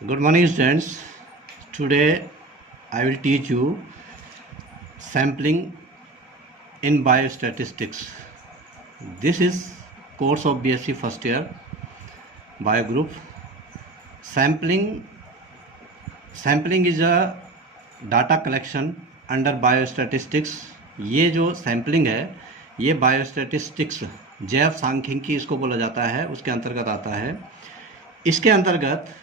Good morning, students. Today I will teach you sampling in biostatistics. This is course of BSc first year bio group. Sampling is a data collection under biostatistics. ये जो sampling है ये biostatistics जैव सांख्यिकी इसको बोला जाता है, उसके अंतर्गत आता है। इसके अंतर्गत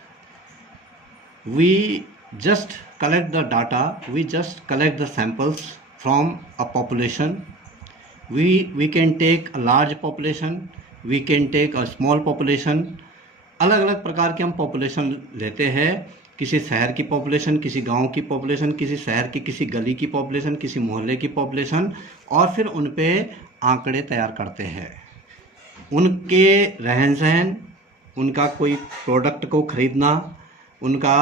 we just collect the data, we just collect the samples from a population. We can take a large population, we can take a small population. अलग अलग प्रकार के हम पॉपुलेशन लेते हैं, किसी शहर की पॉपुलेशन, किसी गांव की पॉपुलेशन, किसी शहर की किसी गली की पॉपुलेशन, किसी मोहल्ले की पॉपुलेशन, और फिर उन पे आंकड़े तैयार करते हैं। उनके रहन सहन, उनका कोई प्रोडक्ट को खरीदना, उनका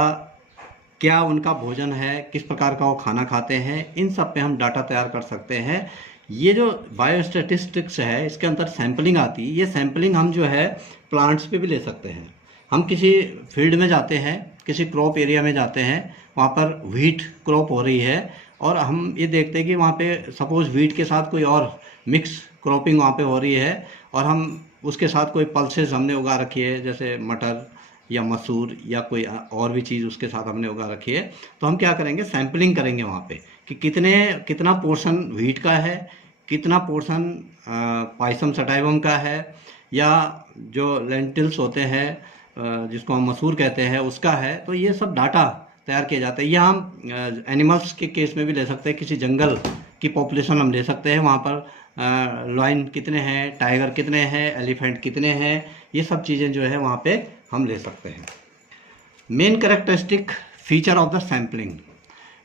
क्या उनका भोजन है, किस प्रकार का वो खाना खाते हैं, इन सब पे हम डाटा तैयार कर सकते हैं। ये जो बायोस्टैटिस्टिक्स है इसके अंदर सैम्पलिंग आती है। ये सैम्पलिंग हम जो है प्लांट्स पे भी ले सकते हैं। हम किसी फील्ड में जाते हैं, किसी क्रॉप एरिया में जाते हैं, वहाँ पर व्हीट क्रॉप हो रही है और हम ये देखते हैं कि वहाँ पे सपोज़ व्हीट के साथ कोई और मिक्स क्रॉपिंग वहाँ पे हो रही है और हम उसके साथ कोई पल्सेस हमने उगा रखी है, जैसे मटर या मसूर या कोई और भी चीज़ उसके साथ हमने उगा रखी है। तो हम क्या करेंगे, सैम्पलिंग करेंगे वहाँ पे कि कितना पोर्शन व्हीट का है, कितना पोर्शन पाइसम सटाइवम का है, या जो लेंटिल्स होते हैं जिसको हम मसूर कहते हैं उसका है। तो ये सब डाटा तैयार किया जाता है। या हम एनिमल्स के केस में भी ले सकते हैं, किसी जंगल की पॉपुलेशन हम ले सकते हैं, वहाँ पर लायन कितने हैं, टाइगर कितने हैं, एलिफेंट कितने हैं, ये सब चीज़ें जो है वहाँ पे हम ले सकते हैं। Main characteristic feature of the sampling,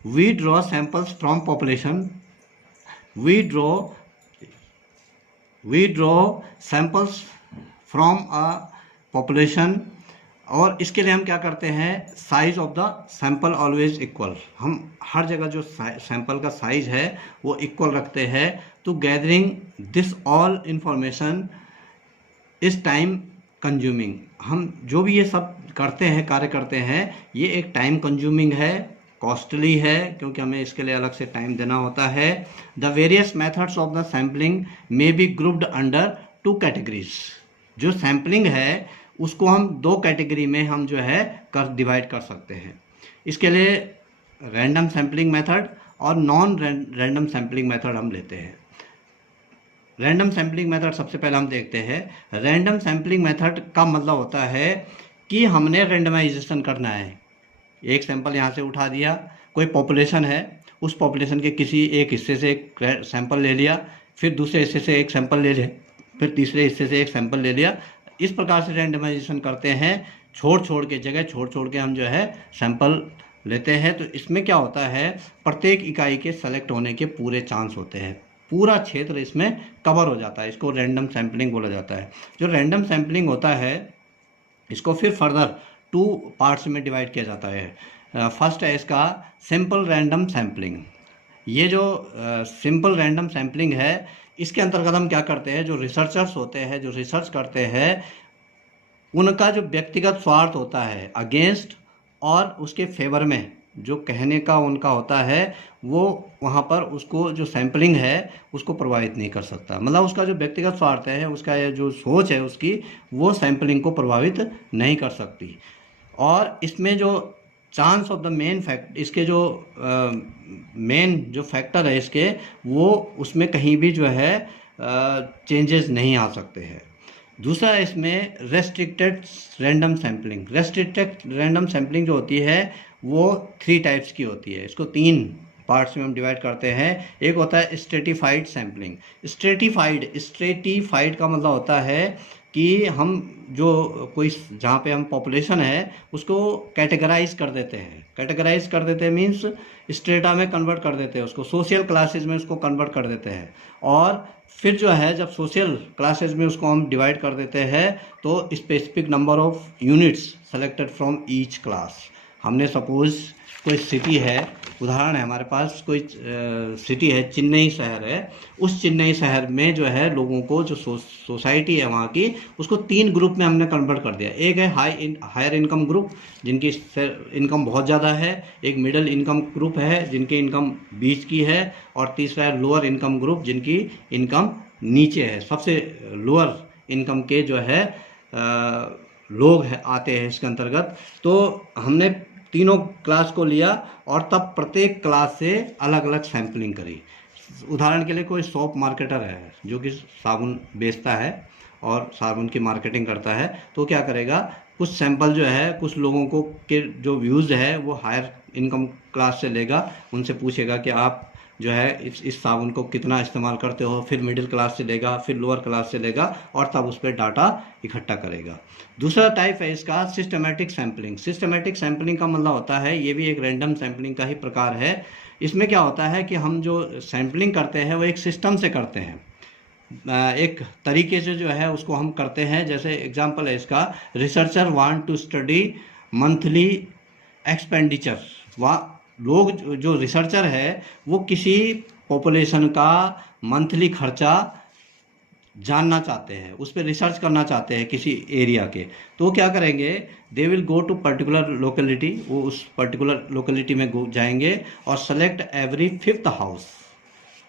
we draw samples from population, we draw samples from a population. और इसके लिए हम क्या करते हैं, size of the sample always equal, हम हर जगह जो सैंपल का साइज है वो इक्वल रखते हैं। To gathering this all information is time consuming, हम जो भी ये सब करते हैं, कार्य करते हैं, ये एक टाइम कंज्यूमिंग है, कॉस्टली है, क्योंकि हमें इसके लिए अलग से टाइम देना होता है। The various methods of the sampling may be grouped under 2 categories. जो सैम्पलिंग है उसको हम 2 कैटेगरी में हम जो है डिवाइड कर सकते हैं। इसके लिए रैंडम सैम्पलिंग मेथड और नॉन रैंडम सैम्पलिंग मेथड हम लेते हैं। रैंडम सैम्पलिंग मेथड सबसे पहले हम देखते हैं। रैंडम सैम्पलिंग मेथड का मतलब होता है कि हमने रैंडमाइजेशन करना है। एक सैंपल यहाँ से उठा दिया, कोई पॉपुलेशन है, उस पॉपुलेशन के किसी एक हिस्से से एक सैंपल ले लिया, फिर दूसरे हिस्से से एक सैंपल ले लिया, फिर तीसरे हिस्से से एक सैंपल ले लिया। इस प्रकार से रैंडमाइजेशन करते हैं, जगह छोड़ के हम जो है सैंपल लेते हैं। तो इसमें क्या होता है, प्रत्येक इकाई के सेलेक्ट होने के पूरे चांस होते हैं, पूरा क्षेत्र इसमें कवर हो जाता है। इसको रैंडम सैम्पलिंग बोला जाता है। जो रैंडम सैम्पलिंग होता है इसको फिर फर्दर 2 पार्ट्स में डिवाइड किया जाता है। फर्स्ट है इसका सिंपल रैंडम सैम्पलिंग। ये जो सिंपल रैंडम सैम्पलिंग है इसके अंतर्गत हम क्या करते हैं, जो रिसर्चर्स होते हैं, जो रिसर्च करते हैं, उनका जो व्यक्तिगत स्वार्थ होता है अगेंस्ट और उसके फेवर में जो कहने का उनका होता है, वो वहाँ पर उसको जो सैम्पलिंग है उसको प्रभावित नहीं कर सकता। मतलब उसका जो व्यक्तिगत स्वार्थ है, उसका जो सोच है उसकी, वो सैम्पलिंग को प्रभावित नहीं कर सकती। और इसमें जो chance of the main fact, इसके जो मेन जो फैक्टर है इसके, वो उसमें कहीं भी जो है चेंजेस नहीं आ सकते हैं। दूसरा इसमें restricted random sampling. Restricted random sampling जो होती है वो 3 टाइप्स की होती है। इसको 3 पार्ट्स में हम डिवाइड करते हैं। एक होता है स्ट्रेटिफाइड सैम्पलिंग। स्ट्रेटिफाइड का मतलब होता है कि हम जो कोई जहाँ पे हम पॉपुलेशन है उसको कैटेगराइज कर देते हैं। कैटेगराइज कर देते हैं मीन्स स्ट्रेटा में कन्वर्ट कर देते हैं, उसको सोशल क्लासेस में उसको कन्वर्ट कर देते हैं। और फिर जो है जब सोशल क्लासेस में उसको हम डिवाइड कर देते हैं तो specific number of units selected from each class, हमने सपोज़ कोई सिटी है, उदाहरण है हमारे पास कोई सिटी है, चेन्नई शहर है, उस चेन्नई शहर में जो है लोगों को जो सोसाइटी है वहाँ की, उसको 3 ग्रुप में हमने कन्वर्ट कर दिया। एक है हायर इनकम ग्रुप जिनकी इनकम बहुत ज़्यादा है, एक मिडिल इनकम ग्रुप है जिनकी इनकम बीच की है, और तीसरा है लोअर इनकम ग्रुप जिनकी इनकम नीचे है। सबसे लोअर इनकम के जो है लोग आते हैं इसके अंतर्गत। तो हमने तीनों क्लास को लिया और तब प्रत्येक क्लास से अलग अलग सैम्पलिंग करी। उदाहरण के लिए कोई शॉप मार्केटर है जो कि साबुन बेचता है और साबुन की मार्केटिंग करता है, तो क्या करेगा, कुछ सैंपल जो है कुछ लोगों को के जो व्यूज़ है वो हायर इनकम क्लास से लेगा, उनसे पूछेगा कि आप जो है इस साबुन को कितना इस्तेमाल करते हो, फिर मिडिल क्लास से लेगा, फिर लोअर क्लास से लेगा और तब उस पर डाटा इकट्ठा करेगा। दूसरा टाइप है इसका सिस्टमेटिक सैम्पलिंग। सिस्टमेटिक सैम्पलिंग का मतलब होता है, ये भी एक रैंडम सैम्पलिंग का ही प्रकार है। इसमें क्या होता है कि हम जो सैम्पलिंग करते हैं वो एक सिस्टम से करते हैं, एक तरीके से जो है उसको हम करते हैं। जैसे एग्जांपल है इसका, researcher want to study monthly expenditure. वहाँ लोग जो रिसर्चर है वो किसी पॉपुलेशन का मंथली खर्चा जानना चाहते हैं, उस पर रिसर्च करना चाहते हैं किसी एरिया के। तो क्या करेंगे, they will go to particular locality, वो उस पर्टिकुलर लोकेलिटी में जाएंगे और सेलेक्ट एवरी 5th हाउस।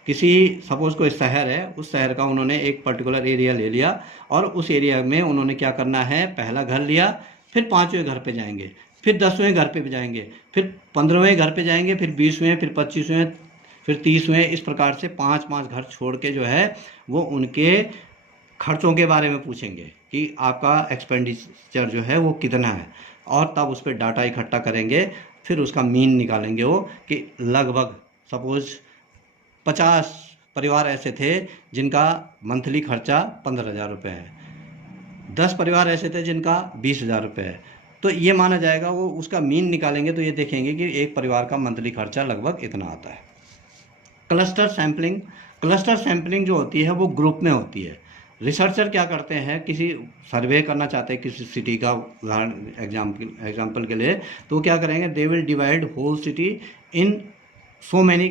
किसी सपोज कोई शहर है, उस शहर का उन्होंने एक पर्टिकुलर एरिया ले लिया और उस एरिया में उन्होंने क्या करना है, पहला घर लिया, फिर 5वें घर पे जाएंगे, फिर 10वें घर पे भी जाएंगे, फिर 15वें घर पे जाएंगे, फिर 20वें, फिर 25वें, फिर 30वें। इस प्रकार से 5-5 घर छोड़ के जो है वो उनके खर्चों के बारे में पूछेंगे कि आपका एक्सपेंडिचर जो है वो कितना है, और तब उस पर डाटा इकट्ठा करेंगे। फिर उसका मीन निकालेंगे वो कि लगभग सपोज 50 परिवार ऐसे थे जिनका मंथली खर्चा 15,000 रुपये है, 10 परिवार ऐसे थे जिनका 20,000 रुपये है, तो ये माना जाएगा। वो उसका मीन निकालेंगे तो ये देखेंगे कि एक परिवार का मंथली खर्चा लगभग इतना आता है। Cluster sampling. क्लस्टर सैम्पलिंग जो होती है वो ग्रुप में होती है। रिसर्चर क्या करते हैं, किसी सर्वे करना चाहते हैं किसी सिटी का, उदाहरण एग्जाम्पल के लिए, तो क्या करेंगे, they will divide whole city in so many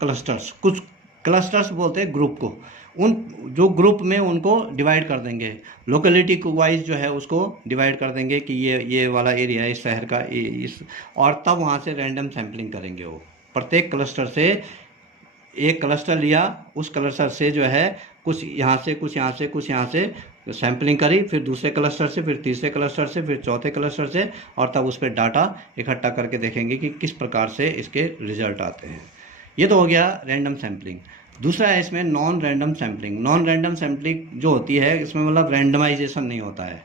clusters. कुछ क्लस्टर्स बोलते हैं ग्रुप को, उन जो ग्रुप में उनको डिवाइड कर देंगे, लोकेलिटी को वाइज जो है उसको डिवाइड कर देंगे कि ये वाला एरिया है इस शहर का, इस, और तब वहाँ से रैंडम सैम्पलिंग करेंगे। वो प्रत्येक क्लस्टर से एक क्लस्टर लिया, उस क्लस्टर से जो है कुछ यहाँ से, कुछ यहाँ से, कुछ यहाँ से सैम्पलिंग करी, फिर दूसरे क्लस्टर से, फिर तीसरे क्लस्टर से, फिर चौथे क्लस्टर से, और तब उस पर डाटा इकट्ठा करके देखेंगे कि किस प्रकार से इसके रिजल्ट आते हैं। ये तो हो गया रैंडम सैम्पलिंग। दूसरा है इसमें non random sampling. Non random sampling जो होती है इसमें मतलब रैंडमाइजेशन नहीं होता है,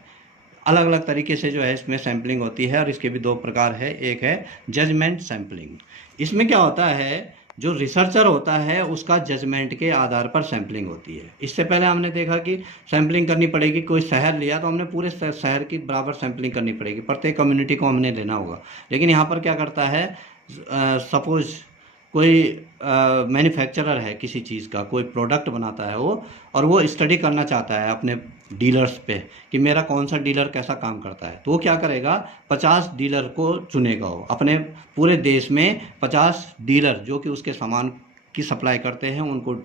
अलग अलग तरीके से जो है इसमें सैम्पलिंग होती है, और इसके भी 2 प्रकार है। एक है जजमेंट सैम्पलिंग। इसमें क्या होता है, जो रिसर्चर होता है उसका जजमेंट के आधार पर सैम्पलिंग होती है। इससे पहले हमने देखा कि सैम्पलिंग करनी पड़ेगी, कोई शहर लिया तो हमने पूरे शहर की बराबर सैम्पलिंग करनी पड़ेगी, प्रत्येक कम्युनिटी को हमने लेना होगा। लेकिन यहाँ पर क्या करता है, सपोज कोई मैन्युफैक्चरर है किसी चीज़ का, कोई प्रोडक्ट बनाता है वो, और वो स्टडी करना चाहता है अपने डीलर्स पे कि मेरा कौन सा डीलर कैसा काम करता है, तो वो क्या करेगा, 50 डीलर को चुनेगा। वो अपने पूरे देश में 50 डीलर जो कि उसके सामान की सप्लाई करते हैं उनको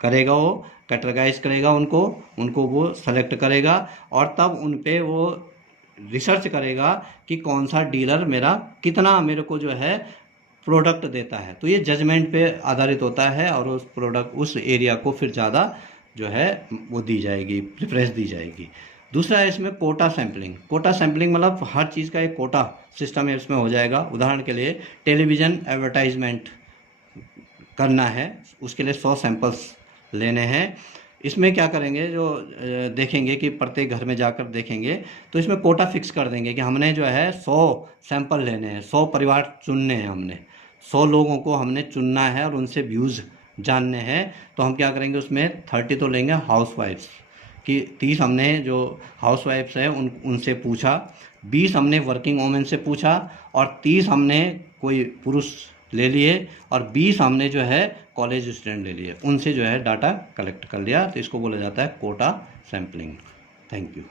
करेगा, वो कैटेगराइज करेगा, उनको वो सेलेक्ट करेगा, और तब उन पे वो रिसर्च करेगा कि कौन सा डीलर मेरा कितना मेरे को जो है प्रोडक्ट देता है। तो ये जजमेंट पे आधारित होता है, और उस प्रोडक्ट, उस एरिया को फिर ज़्यादा जो है वो दी जाएगी, प्रेफरेंस दी जाएगी। दूसरा है इसमें कोटा सैम्पलिंग। कोटा सैम्पलिंग मतलब हर चीज़ का एक कोटा सिस्टम है इसमें हो जाएगा। उदाहरण के लिए टेलीविज़न एडवर्टाइजमेंट करना है, उसके लिए 100 सैंपल्स लेने हैं। इसमें क्या करेंगे, जो देखेंगे कि प्रत्येक घर में जाकर देखेंगे, तो इसमें कोटा फिक्स कर देंगे कि हमने जो है 100 सैंपल लेने हैं, 100 परिवार चुनने हैं, हमने 100 लोगों को हमने चुनना है और उनसे व्यूज़ जानने हैं। तो हम क्या करेंगे, उसमें 30 तो लेंगे हाउसवाइफ्स कि 30 हमने जो हाउसवाइफ्स हैं उनसे पूछा, 20 हमने वर्किंग वोमेन से पूछा, और 30 हमने कोई पुरुष ले लिए, और 20 हमने जो है कॉलेज स्टूडेंट ले लिए, उनसे जो है डाटा कलेक्ट कर लिया। तो इसको बोला जाता है कोटा सैम्पलिंग। Thank you.